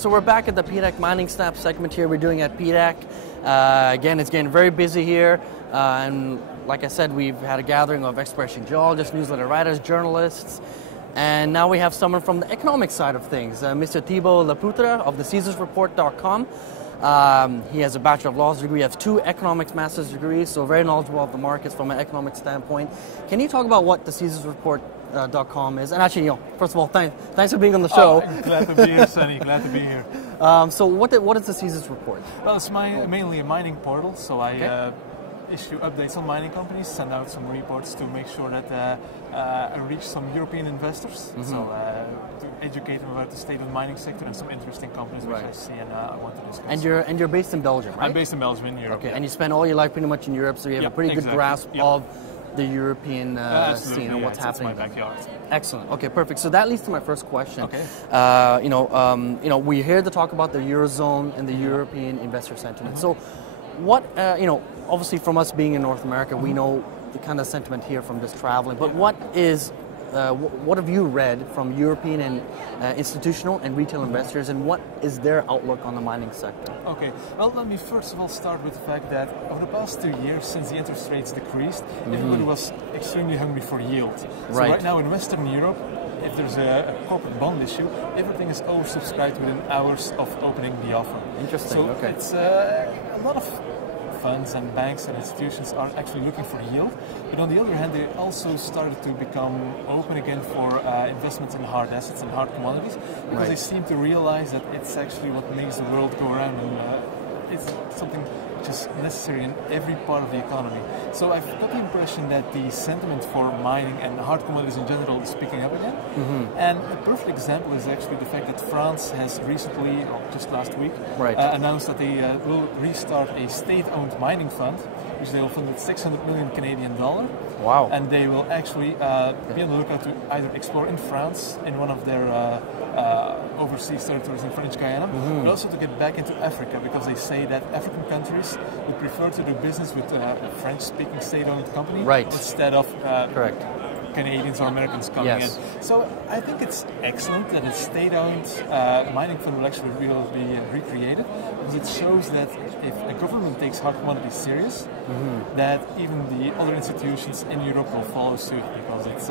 so we're back at the PDAC Mining Snap segment here. We're doing at PDAC. Again, it's getting very busy here. And like I said, we've had a gathering of exploration geologists, newsletter writers, journalists. And now we have someone from the economic side of things, Mr. Thibaut Lepouttre of the CaesarsReport.com. He has a Bachelor of Law degree. He has 2 economics master's degrees, so very knowledgeable of the markets from an economic standpoint. Can you talk about what the CaesarsReport.com is? And actually, first of all, thanks for being on the show. Glad to be here, Sonny. Glad to be here. So what is the Caesars Report? Well, it's mainly a mining portal, so I issue updates on mining companies, send out some reports to make sure that I reach some European investors, so to educate them about the state of the mining sector and some interesting companies which I see and I want to discuss. And you're based in Belgium, right? I'm based in Belgium, in Europe. Okay, and you spend all your life pretty much in Europe, so you have a pretty good grasp of the European scene and what's happening. It's my backyard. Excellent. Okay, perfect. So that leads to my first question. Okay. We're here to talk about the Eurozone and the European investor sentiment. So, what obviously from us being in North America, we know the kind of sentiment here from just traveling. But what have you read from European and institutional and retail investors, and what is their outlook on the mining sector? Okay, well, let me first of all start with the fact that over the past 2 years, since the interest rates decreased, everybody was extremely hungry for yield. So right now in Western Europe, if there's a corporate bond issue, everything is oversubscribed within hours of opening the offer. Interesting. So okay. It's a lot of funds and banks and institutions are actually looking for yield, but on the other hand, they also started to become open again for investments in hard assets and hard commodities, because they seem to realize that it's actually what makes the world go around, and it's something which is necessary in every part of the economy. So I've got the impression that the sentiment for mining and hard commodities in general is picking up again. And a perfect example is actually the fact that France has recently, or just last week, announced that they will restart a state-owned mining fund, which they will fund with 600 million Canadian dollar. Wow. And they will actually be on the lookout to either explore in France, in one of their overseas territories in French Guyana, but also to get back into Africa, because they say that African countries would prefer to do business with a French-speaking state-owned company instead of Canadians or Americans coming in. So I think it's excellent that a state-owned mining fund will actually be recreated, because it shows that if a government takes hard commodities serious, that even the other institutions in Europe will follow suit, because if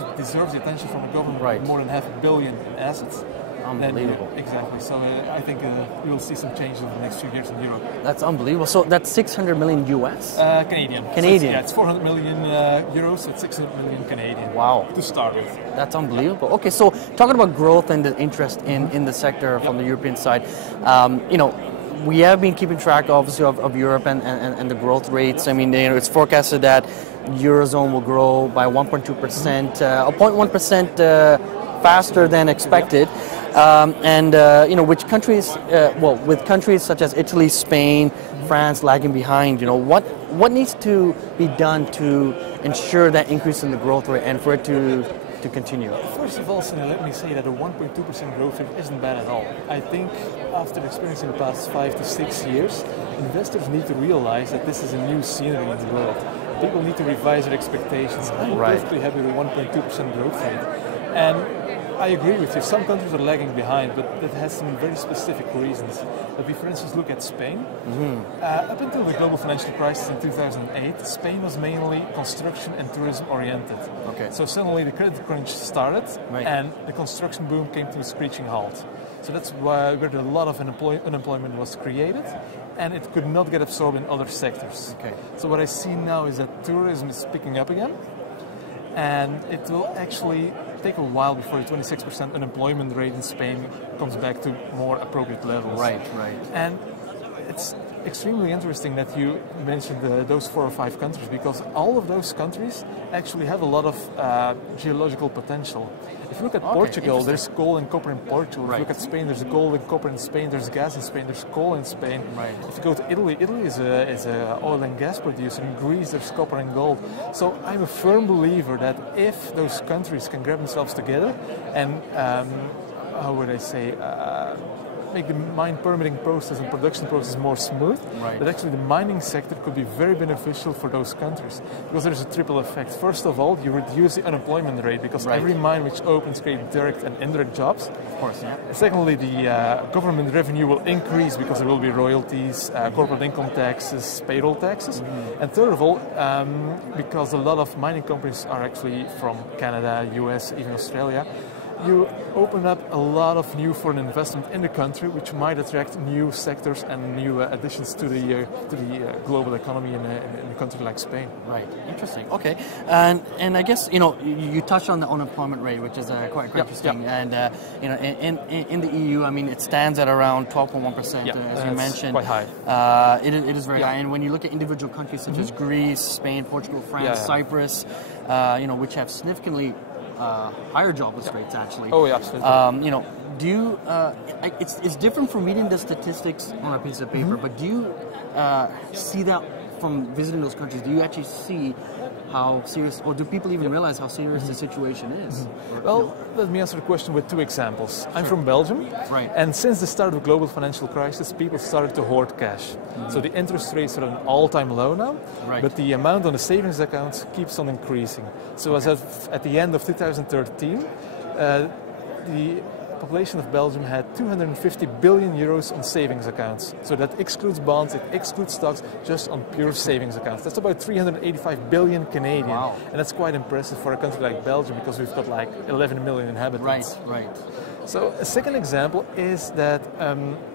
it deserves the attention from the government with more than $500 million in assets. Unbelievable. Exactly. So I think we will see some changes over the next few years in Europe. That's unbelievable. So that's 600 million US? Canadian. Canadian. So it's 400 million euros, so it's 600 million Canadian. Wow. To start with. That's unbelievable. Okay, so talking about growth and the interest in the sector from the European side, we have been keeping track, obviously, of Europe and the growth rates. I mean, it's forecasted that Eurozone will grow by 1.2%, 0.1% faster than expected. Which countries, with countries such as Italy, Spain, France lagging behind, what needs to be done to ensure that increase in the growth rate and for it to continue? First of all, let me say that a 1.2% growth rate isn't bad at all. I think after experiencing the past 5 to 6 years, investors need to realize that this is a new scenery in the world. People need to revise their expectations. I'm perfectly happy with a 1.2% growth rate. And I agree with you, some countries are lagging behind, but that has some very specific reasons. If we, for instance, look at Spain, up until the global financial crisis in 2008, Spain was mainly construction and tourism oriented. Okay. So suddenly the credit crunch started, and the construction boom came to a screeching halt. So that's where a lot of unemployment was created, and it could not get absorbed in other sectors. Okay. So what I see now is that tourism is picking up again, and it will actually take a while before the 26% unemployment rate in Spain comes back to more appropriate levels. Right. And it's extremely interesting that you mentioned those 4 or 5 countries, because all of those countries actually have a lot of geological potential. If you look at Portugal, there's gold and copper in Portugal. If you look at Spain, there's gold and copper in Spain. There's gas in Spain. There's coal in Spain. If you go to Italy, Italy is a oil and gas producer. In Greece, there's copper and gold. So I'm a firm believer that if those countries can grab themselves together and, how would I say, make the mine permitting process and production process more smooth, Right. that actually the mining sector could be very beneficial for those countries. Because there's a triple effect. First of all, you reduce the unemployment rate because Right. every mine which opens creates direct and indirect jobs. Of course, yeah. Secondly, the government revenue will increase because there will be royalties, corporate income taxes, payroll taxes. And third of all, because a lot of mining companies are actually from Canada, US, even Australia, you open up a lot of new foreign investment in the country, which might attract new sectors and new additions to the global economy in a country like Spain. Right. Interesting. Okay. And I guess you touched on the unemployment rate, which is quite interesting. Yep. And in the EU, I mean, it stands at around 12.1%, as you mentioned. Quite high. It is very high. And when you look at individual countries such as Greece, Spain, Portugal, France, Cyprus, which have significantly higher jobless rates, actually. Oh, yeah, absolutely. Do you? It's different from reading the statistics on a piece of paper, but do you see that from visiting those countries? Do you actually see how serious, or do people even realize how serious the situation is? Well, let me answer the question with two examples. I'm from Belgium, Right. and since the start of the global financial crisis, people started to hoard cash. So the interest rates are at an all-time low now, Right. but the amount on the savings accounts keeps on increasing. So as of at the end of 2013, the population of Belgium had 250 billion euros on savings accounts. So that excludes bonds, it excludes stocks, just on pure savings accounts. That's about 385 billion Canadian. Wow. And that's quite impressive for a country like Belgium because we've got like 11 million inhabitants. Right. So a second example is that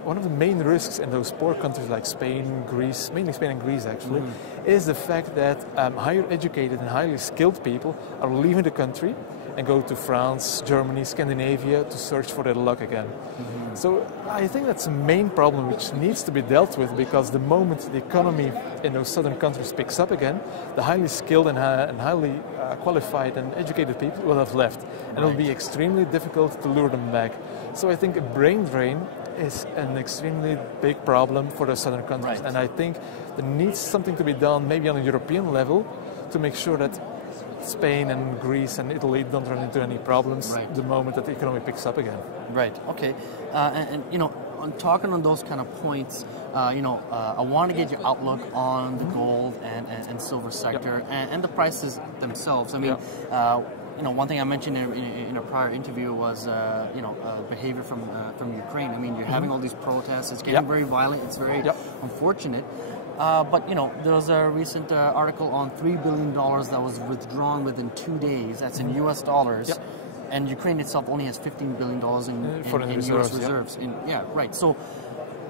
one of the main risks in those poor countries like Spain, Greece, mainly Spain and Greece actually, is the fact that higher educated and highly skilled people are leaving the country and go to France, Germany, Scandinavia to search for their luck again. So I think that's a main problem which needs to be dealt with because the moment the economy in those southern countries picks up again, the highly skilled and highly qualified and educated people will have left. And it will be extremely difficult to lure them back. So I think a brain drain is an extremely big problem for the southern countries. Right. And I think there needs something to be done maybe on a European level to make sure that Spain and Greece and Italy don't run into any problems the moment that the economy picks up again. Right. Okay. And on talking on those kind of points, I want to get your outlook on the gold and silver sector and the prices themselves. I mean, one thing I mentioned in a prior interview was behavior from Ukraine. I mean, you're having all these protests. It's getting very violent. It's very unfortunate. But there was a recent article on $3 billion that was withdrawn within 2 days. That's in U.S. dollars. And Ukraine itself only has $15 billion in U.S. reserves. So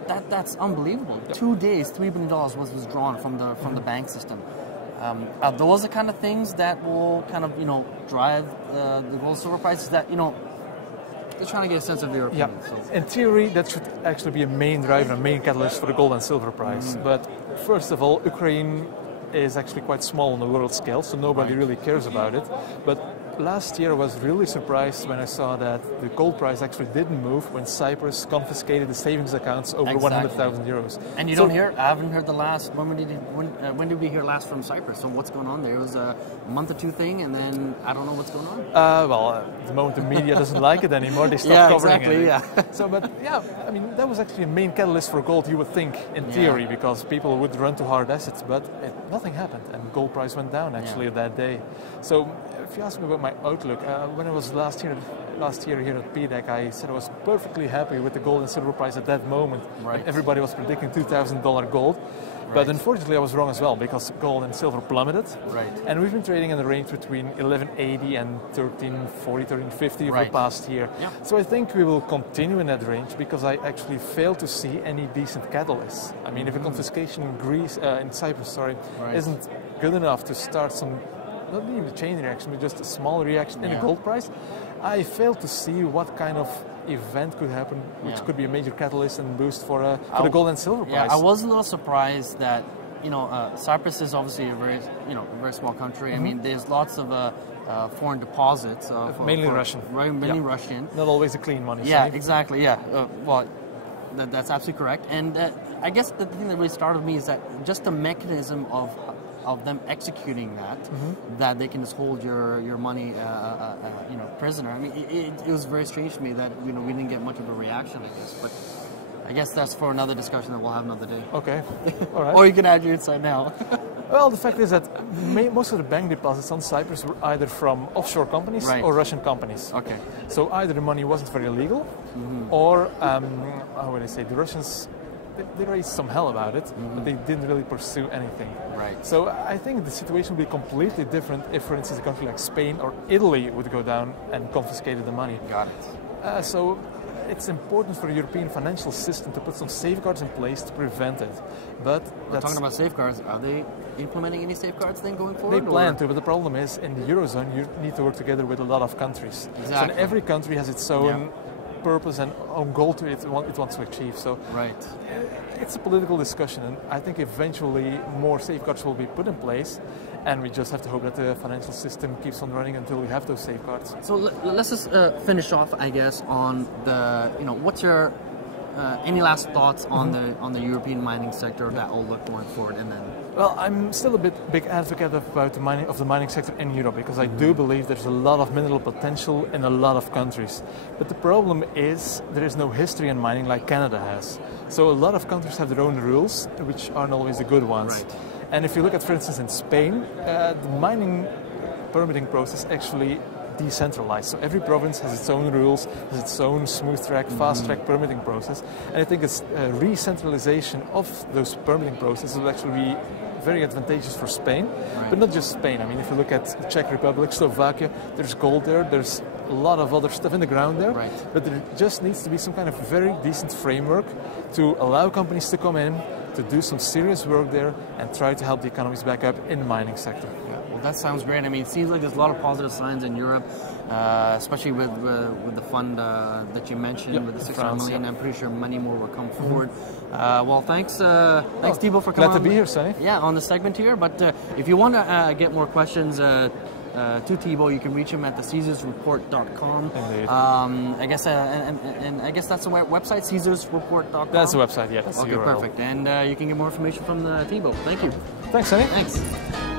that's unbelievable. 2 days, $3 billion was withdrawn from the bank system. Are those the kind of things that will kind of drive the gold silver prices? That just trying to get a sense of your opinion. So. In theory, that should actually be a main driver, a main catalyst for the gold and silver price. But first of all, Ukraine is actually quite small on the world scale, so nobody really cares about it. But last year I was really surprised when I saw that the gold price actually didn't move when Cyprus confiscated the savings accounts over 100,000 euros. And you don't hear, I haven't heard the last, when did we hear last from Cyprus? So what's going on there? It was a month or two thing, and then I don't know what's going on. The moment the media doesn't like it anymore, they stop covering it. So, but I mean, that was actually a main catalyst for gold, you would think, in theory, because people would run to hard assets, but nothing happened, and gold price went down actually that day. So if you ask me about my outlook, when I was last year here at PDAC, I said I was perfectly happy with the gold and silver price at that moment. When everybody was predicting $2,000 gold. But unfortunately I was wrong as well, because gold and silver plummeted. And we've been trading in the range between 1180 and 1340, 1350 over the past year. So I think we will continue in that range, because I actually fail to see any decent catalysts. I mean, if a confiscation in Cyprus isn't good enough to start some, not even a chain reaction, but just a small reaction in the gold price, I fail to see what kind of event could happen, which could be a major catalyst and boost for the gold and silver price. I was a little surprised that Cyprus is obviously a very small country. I mean, there's lots of foreign deposits, mainly Russian, mainly Russian. Not always the clean money. Exactly. That's absolutely correct. And I guess the thing that really startled me is that just the mechanism of them executing that they can just hold your money prisoner. I mean, it was very strange to me that we didn't get much of a reaction, I guess. But I guess that's for another discussion that we'll have another day. Okay, all right. Or you can add your insight now. Well, the fact is that most of the bank deposits on Cyprus were either from offshore companies or Russian companies. Okay. So either the money wasn't very legal, or how would I say, the Russians, they raised some hell about it, but they didn't really pursue anything. Right. So I think the situation would be completely different if, for instance, a country like Spain or Italy would go down and confiscated the money. Got it. So it's important for the European financial system to put some safeguards in place to prevent it. But we're talking about safeguards. Are they implementing any safeguards then going forward? They plan to, but the problem is in the Eurozone you need to work together with a lot of countries. Exactly. So every country has its own purpose and own goal to it wants to achieve. So it's a political discussion, and I think eventually more safeguards will be put in place, and we just have to hope that the financial system keeps on running until we have those safeguards. So let's just finish off, I guess, on the what's your any last thoughts on the European mining sector, that will look going forward, and then. Well, I'm still a big advocate about the mining sector in Europe, because I do believe there's a lot of mineral potential in a lot of countries. But the problem is there is no history in mining like Canada has. So a lot of countries have their own rules, which aren't always the good ones. Right. And if you look at, for instance, in Spain, the mining permitting process actually decentralized. So every province has its own rules, has its own smooth track, fast track permitting process. And I think it's re-centralization of those permitting processes will actually be very advantageous for Spain, but not just Spain. I mean, if you look at the Czech Republic, Slovakia, there's gold there, there's a lot of other stuff in the ground there, but there just needs to be some kind of very decent framework to allow companies to come in, to do some serious work there, and try to help the economies back up in the mining sector. Well, that sounds great. I mean, it seems like there's a lot of positive signs in Europe, especially with the fund that you mentioned, with the 600 million. I'm pretty sure many more will come forward. Well, thanks Thibaut, for coming. Glad to be here, Sonny. Yeah, on the segment here. But if you want to get more questions to Thibaut, you can reach him at thecaesarsreport.com. Indeed. I guess and I guess that's the website, caesarsreport.com. That's the website, yeah. That's okay, the URL. perfect. And you can get more information from Thibaut. Thank you. Thanks, Sonny. Thanks.